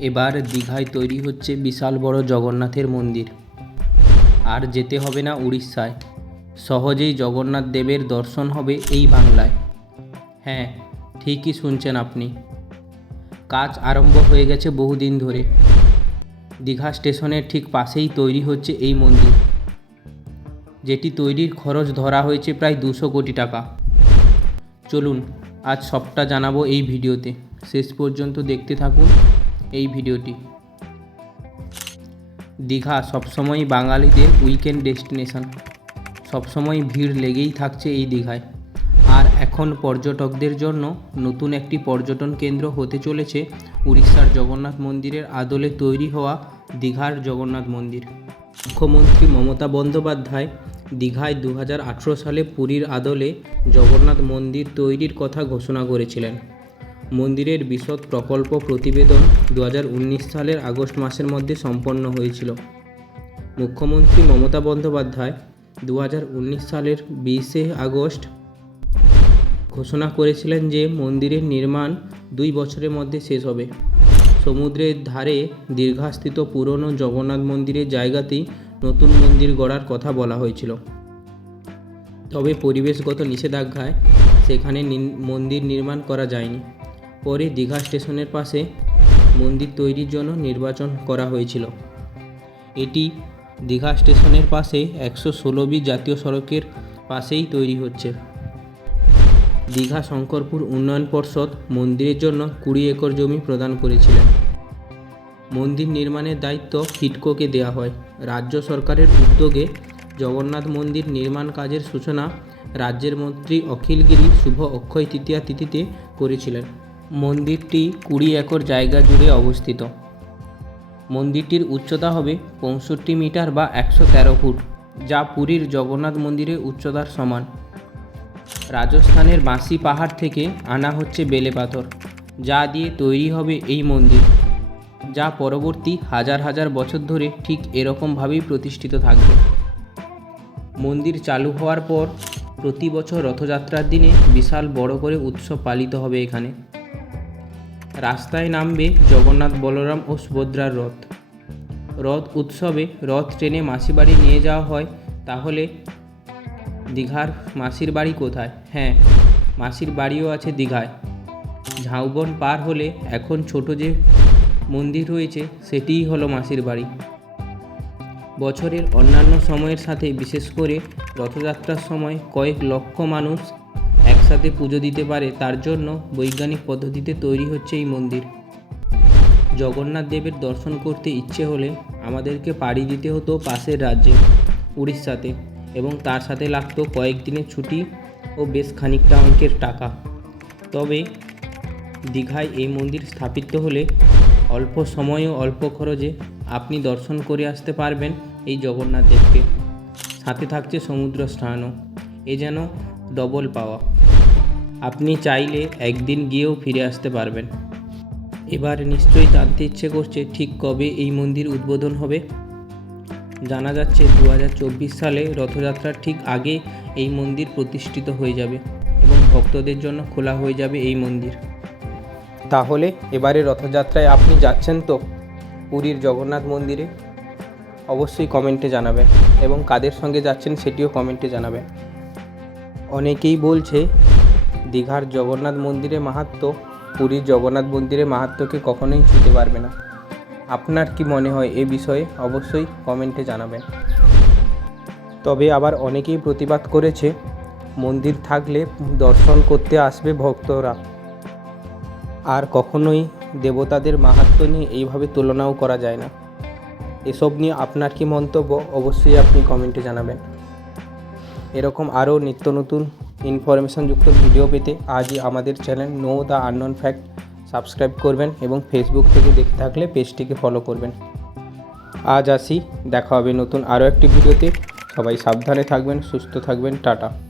এবার দীঘায় তৈরি হচ্ছে বিশাল বড় জগন্নাথের মন্দির। আর যেতে হবে না উড়িষ্যায়। সহজেই জগন্নাথ দেবের দর্শন হবে এই বাংলায়। হ্যাঁ ঠিকই শুনছেন আপনি। কাজ আরম্ভ হয়ে গেছে বহুদিন ধরে। দীঘা স্টেশনের ঠিক পাশেই তৈরি হচ্ছে এই মন্দির। যেটি তৈরির খরচ ধরা হয়েছে প্রায় দুশো কোটি টাকা। চলুন, আজ সবটা জানাব এই ভিডিওতে। শেষ পর্যন্ত দেখতে থাকুন। এই ভিডিওটি। দীঘা সবসময় বাঙালিদের উইকেন্ড ডেস্টিনেশন সবসময় ভিড় লেগেই থাকছে এই দীঘায়। আর এখন পর্যটকদের জন্য নতুন একটি পর্যটন কেন্দ্র হতে চলেছে উড়িষ্যার জগন্নাথ মন্দিরের আদলে তৈরি হওয়া দীঘার জগন্নাথ মন্দির। মুখ্যমন্ত্রী মমতা বন্দ্যোপাধ্যায় দীঘায় দু হাজার আঠেরো সালে পুরীর আদলে জগন্নাথ মন্দির তৈরির কথা ঘোষণা করেছিলেন। মন্দিরের বিশদ প্রকল্প প্রতিবেদন দু হাজার উনিশ সালের আগস্ট মাসের মধ্যে সম্পন্ন হয়েছিল। মুখ্যমন্ত্রী মমতা বন্দ্যোপাধ্যায় দু হাজার উনিশ সালের বিশে আগস্ট ঘোষণা করেছিলেন যে মন্দিরের নির্মাণ দুই বছরের মধ্যে শেষ হবে। সমুদ্রের ধারে দীর্ঘাস্থিত পুরনো জগন্নাথ মন্দিরের জায়গাতেই নতুন মন্দির গড়ার কথা বলা হয়েছিল। তবে পরিবেশগত নিষেধাজ্ঞায় সেখানে মন্দির নির্মাণ করা যায়নি। পরে দীঘা স্টেশনের পাশে মন্দির তৈরির জন্য নির্বাচন করা হয়েছিল। এটি দীঘা স্টেশনের পাশে একশো ষোলো বি জাতীয় সড়কের পাশেই তৈরি হচ্ছে। দীঘা শঙ্করপুর উন্নয়ন পর্ষদ মন্দিরের জন্য কুড়ি একর জমি প্রদান করেছিলেন। মন্দির নির্মাণের দায়িত্ব হিটকোকে দেওয়া হয়। রাজ্য সরকারের উদ্যোগে জগন্নাথ মন্দির নির্মাণ কাজের সূচনা রাজ্যের মন্ত্রী অখিলগিরি শুভ অক্ষয় তৃতীয়া তিথিতে করেছিলেন। মন্দিরটি কুড়ি একর জায়গা জুড়ে অবস্থিত। মন্দিরটির উচ্চতা হবে পঁয়ষট্টি মিটার বা একশো তেরো ফুট, যা পুরীর জগন্নাথ মন্দিরের উচ্চতার সমান। রাজস্থানের বাঁশি পাহাড় থেকে আনা হচ্ছে বেলে পাথর, যা দিয়ে তৈরি হবে এই মন্দির, যা পরবর্তী হাজার হাজার বছর ধরে ঠিক এরকমভাবেই প্রতিষ্ঠিত থাকবে। মন্দির চালু হওয়ার পর প্রতি বছর রথযাত্রার দিনে বিশাল বড় করে উৎসব পালিত হবে এখানে। রাস্তায় নামবে জগন্নাথ বলরাম ও সুভদ্রার রথ। রথ উৎসবে রথ ট্রেনে মাসি বাড়ি নিয়ে যাওয়া হয়, তাহলে দীঘার মাসির বাড়ি কোথায়? হ্যাঁ মাসির বাড়িও আছে দীঘায়। ঝাউবন পার হলে এখন ছোট যে মন্দির রয়েছে, সেটিই হলো মাসির বাড়ি। বছরের অন্যান্য সময়ের সাথে বিশেষ করে রথযাত্রার সময় কয়েক লক্ষ মানুষ একসাথে পুজো দিতে পারে, তার জন্য বৈজ্ঞানিক পদ্ধতিতে তৈরি হচ্ছে এই মন্দির। জগন্নাথ দেবের দর্শন করতে ইচ্ছে হলে আমাদেরকে পাড়ি দিতে হতো পাশের রাজ্যে, উড়িষ্যাতে, এবং তার সাথে লাগতো কয়েকদিনের ছুটি ও বেশ খানিকটা অঙ্কের টাকা। তবে দীঘায় এই মন্দির স্থাপিত হলে অল্প সময় ও অল্প খরচে আপনি দর্শন করে আসতে পারবেন এই জগন্নাথ দেবকে। সাথে থাকছে সমুদ্র স্নানও এ যেন ডবল পাওয়া। আপনি চাইলে একদিন গিয়েও ফিরে আসতে পারবেন। এবার নিশ্চয়ই জানতে ইচ্ছে করছে ঠিক কবে এই মন্দির উদ্বোধন হবে। জানা যাচ্ছে দু হাজার চব্বিশ সালে রথযাত্রার ঠিক আগে এই মন্দির প্রতিষ্ঠিত হয়ে যাবে এবং ভক্তদের জন্য খোলা হয়ে যাবে এই মন্দির। তাহলে এবারে রথযাত্রায় আপনি যাচ্ছেন তো পুরীর জগন্নাথ মন্দিরে? অবশ্যই কমেন্টে জানাবেন এবং কাদের সঙ্গে যাচ্ছেন সেটিও কমেন্টে জানাবেন। অনেকেই বলছে দীঘার জগন্নাথ মন্দিরের মাহাত্ম্য পুরীর জগন্নাথ মন্দিরের মাহাত্মকে কখনোই ছুতে পারবে না। আপনার কি মনে হয় এ বিষয়ে? অবশ্যই কমেন্টে জানাবেন। তবে আবার অনেকেই প্রতিবাদ করেছে, মন্দির থাকলে দর্শন করতে আসবে ভক্তরা। আর কখনোই দেবতাদের মাহাত্ম্য নিয়ে এইভাবে তুলনাও করা যায় না। এসব নিয়ে আপনার কি মন্তব্য? অবশ্যই আপনি কমেন্টে জানাবেন। এরকম আরও নিত্য নতুন ইনফরমেশনযুক্ত ভিডিও পেতে আজই আমাদের channel know the unknown fact subscribe করবেন এবং ফেসবুক থেকে দেখতে থাকলে পেজটিকে ফলো করবেন। আজ আসি, দেখা হবে নতুন আরও একটি ভিডিওতে। সবাই সাবধানে থাকবেন, সুস্থ থাকবেন, টাটা।